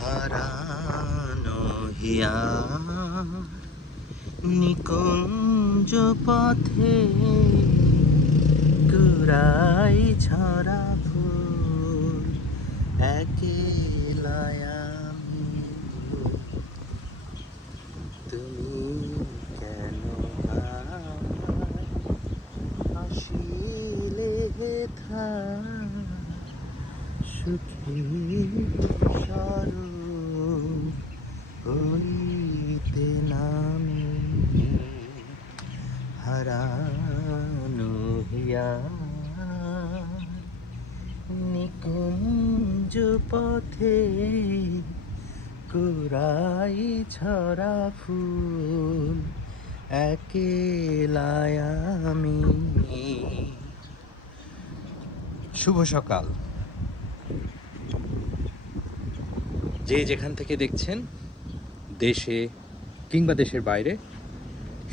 হারানো হিয়া নিকুঞ্জ পথে কুরাই ছড়া ফুল একলায় আমি তুমি কেন আসিলে হেথা সুখী স্বরূপ হইতে নামি। হারানো হিয়া নিকুঞ্জ পথে কুরাই ছড়া ফুল, একেলায় আমি। শুভ সকাল। যে যেখান থেকে দেখছেন, দেশে কিংবা দেশের বাইরে,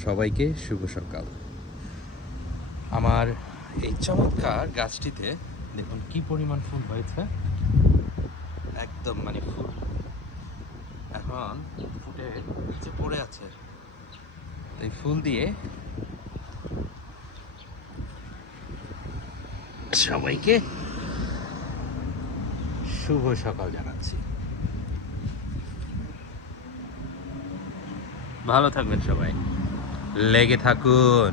সবাইকে শুভ সকাল। আমার এই চমৎকার গাছটিতে দেখুন কি পরিমাণ ফুল হয়েছে। একদম মানে ফুল এখন ফুটে নিচে পড়ে আছে। এই ফুল দিয়ে সবাইকে শুভ সকাল জানাচ্ছি। ভালো থাকবেন সবাই। লেগে থাকুন।